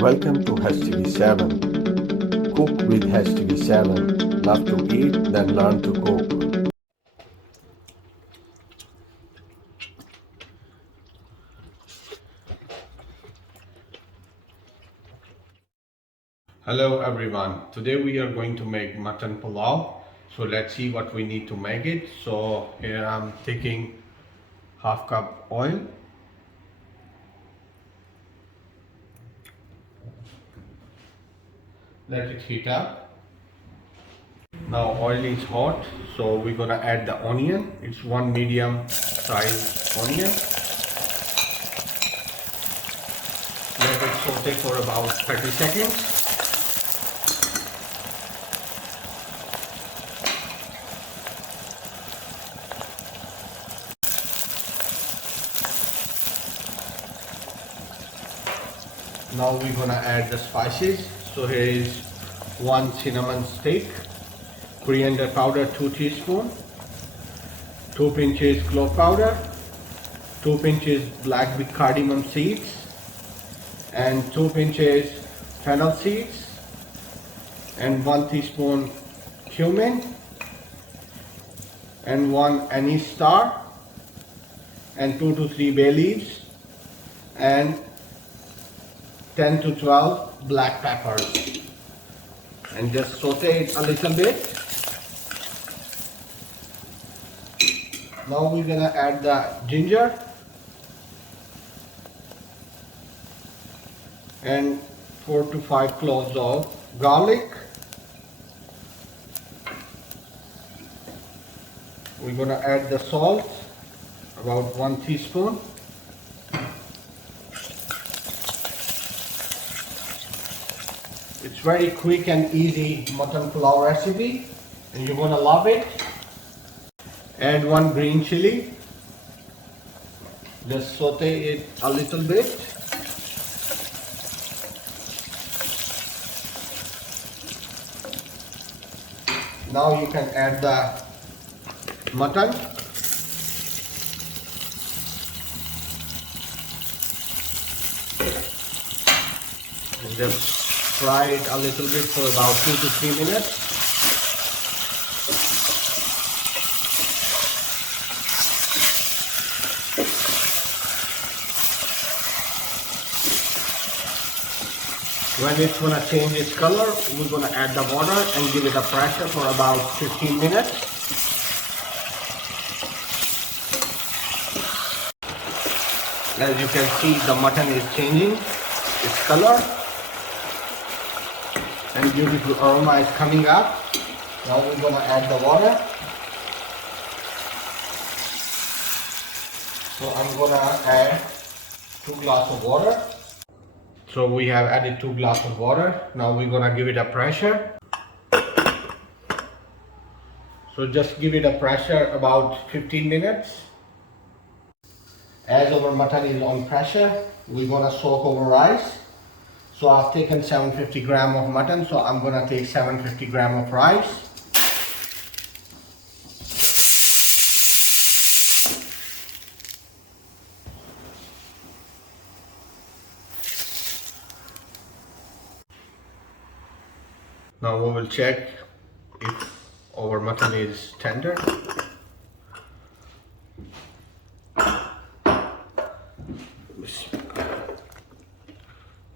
Welcome to HTV7. Cook with HTV7. Love to eat, then learn to cook. Hello everyone, today we are going to make mutton pulao. So let's see what we need to make it. So here I'm taking half cup oil, let it heat up. Now oil is hot, so we're gonna add the onion. It's one medium size onion. Let it saute for about 30 seconds. Now we're gonna add the spices. So here is one cinnamon stick, coriander powder 2 teaspoons, 2 pinches clove powder, 2 pinches black cardamom seeds, and 2 pinches fennel seeds, and 1 teaspoon cumin, and 1 anise star, and 2 to 3 bay leaves, and 10 to 12 black peppers, and just saute it a little bit. Now we're gonna add the ginger and 4 to 5 cloves of garlic. We're gonna add the salt, about 1 teaspoon. It's very quick and easy mutton pulao recipe and you're gonna love it. Add 1 green chili. Just saute it a little bit. Now you can add the mutton. And just fry it a little bit for about 2 to 3 minutes. When it's gonna change its color, we're gonna add the water and give it a pressure for about 15 minutes. As you can see, the mutton is changing its color and beautiful aroma is coming up. Now we're gonna add the water. So I'm gonna add 2 glasses of water. So we have added 2 glasses of water. Now we're gonna give it a pressure. So just give it a pressure about 15 minutes. As our mutton is on pressure, we're gonna soak our rice. So I've taken 750 grams of mutton, so I'm gonna take 750 grams of rice. Now we will check if our mutton is tender.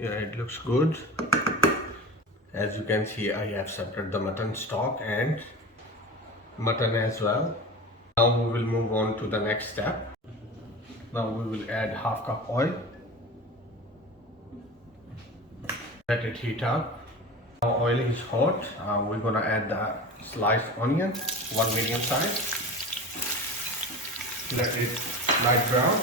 Yeah, it looks good. As you can see, I have separated the mutton stock and mutton as well. Now we will move on to the next step. Now we will add half cup oil. Let it heat up. Now oil is hot. We're gonna add the sliced onion, 1 medium size. Let it light brown.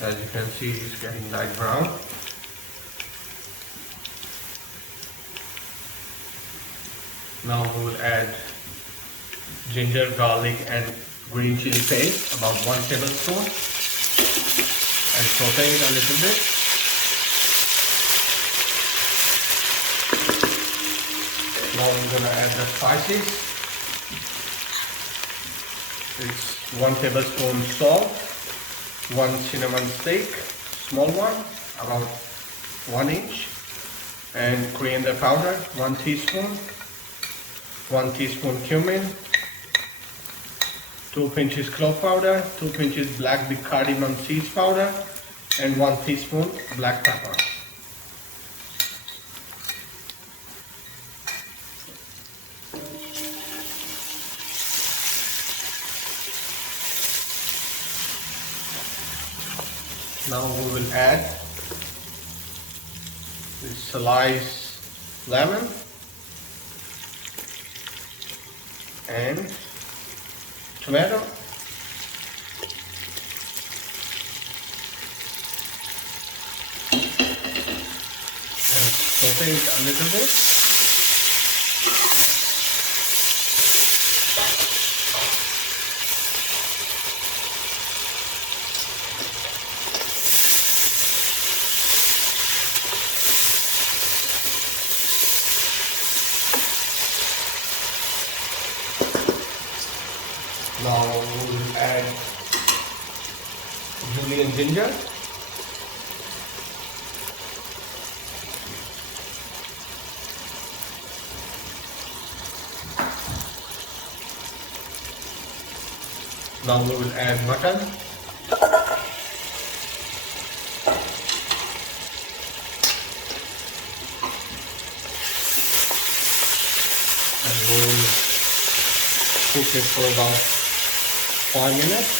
As you can see, it's getting light brown. Now we will add ginger, garlic and green chili paste, about 1 tablespoon, and saute it a little bit. Now we're gonna add the spices. It's 1 tablespoon salt, 1 cinnamon stick, small one, about 1 inch, and coriander powder, 1 teaspoon, 1 teaspoon cumin, 2 pinches clove powder, 2 pinches black cardamom seeds powder, and 1 teaspoon black pepper. Now we will add the sliced lemon and tomato, and saute it a little bit. Now we will add julienne ginger, now we will add mutton, and we will cook it for about 5 minutes.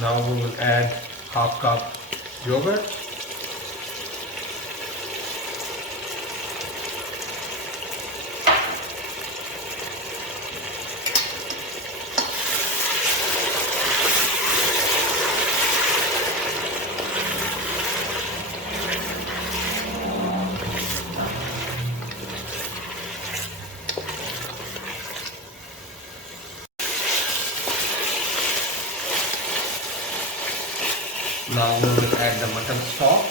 Now we will add half cup yogurt, now we will add the mutton stock.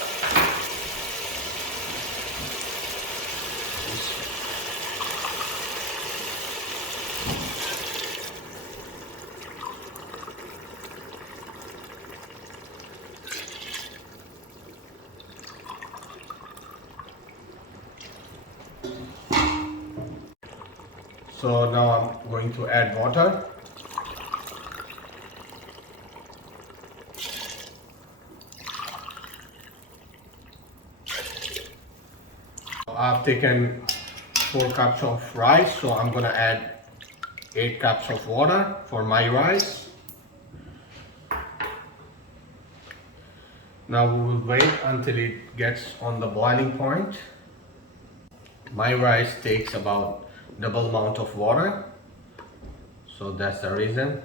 So now I'm going to add water. I've taken 4 cups of rice, so I'm gonna add 8 cups of water for my rice. Now we will wait until it gets on the boiling point. My rice takes about double amount of water, so that's the reason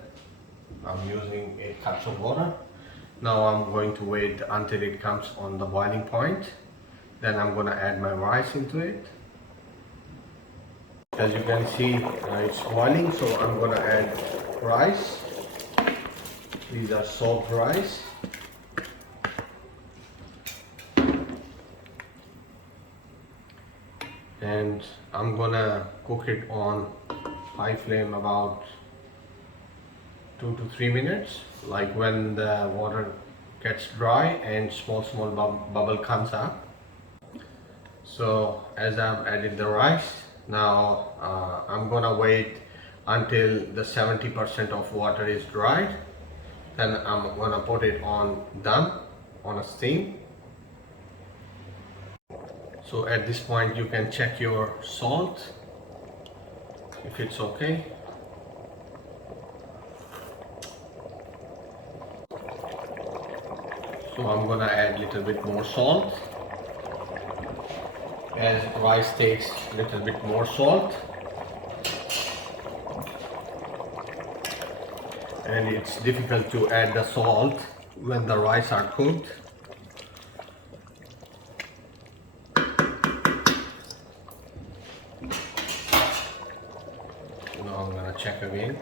I'm using 8 cups of water. Now I'm going to wait until it comes on the boiling point. Then I'm gonna add my rice into it. As you can see, it's boiling, so I'm gonna add rice. These are soaked rice. And I'm gonna cook it on high flame about 2 to 3 minutes. Like when the water gets dry and small bubble comes up. So as I've added the rice, now I'm gonna wait until the 70% of water is dried. Then I'm gonna put it on dum on a steam. So at this point you can check your salt if it's okay. So I'm gonna add a little bit more salt, as rice takes a little bit more salt, and it's difficult to add the salt when the rice are cooked. Now I'm gonna check again.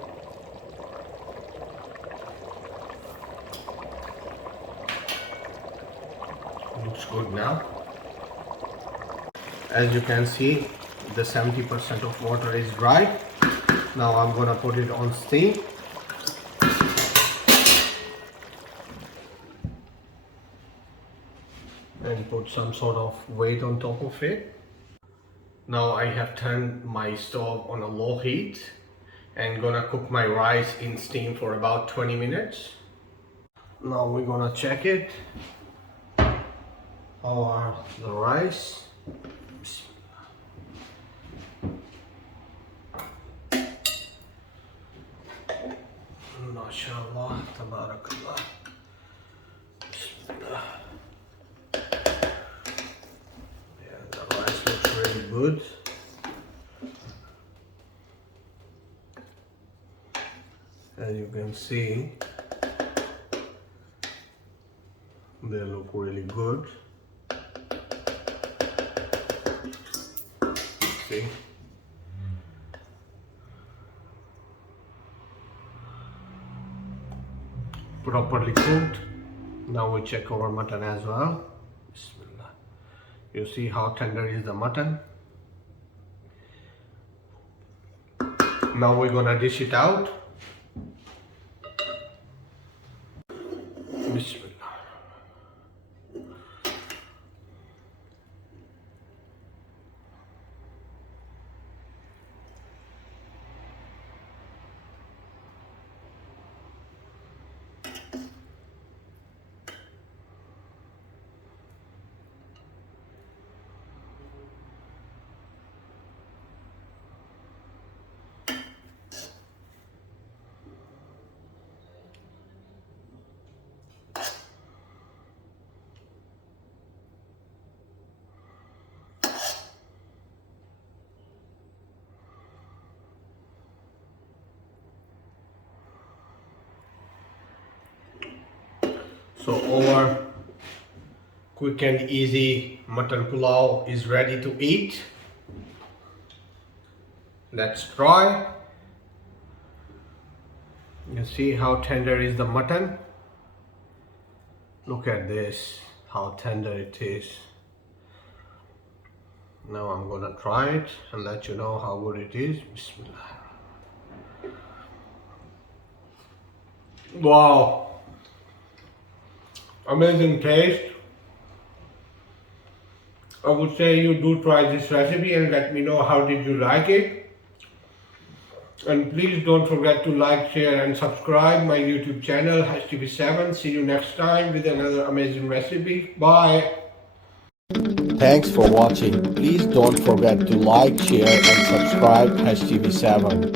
Looks good now. As you can see, the 70% of water is dry. Now I'm gonna put it on steam. And put some sort of weight on top of it. Now I have turned my stove on a low heat and gonna cook my rice in steam for about 20 minutes. Now we're gonna check it. How are the rice? MashaAllah, tabarakallah. Bismillah. Yeah, the rice looks really good. As you can see, they look really good. See? Properly cooked. Now we check our mutton as well. Bismillah. You see how tender is the mutton. Now we're gonna dish it out. Bismillah. So our quick and easy mutton pulao is ready to eat. Let's try. You see how tender is the mutton? Look at this, how tender it is. Now I'm gonna try it and let you know how good it is. Bismillah. Wow. Amazing taste. I would say you do try this recipe and let me know how did you like it. And please don't forget to like, share and subscribe my YouTube channel HTV7. See you next time with another amazing recipe. Bye. Thanks for watching. Please don't forget to like, share and subscribe HTV7.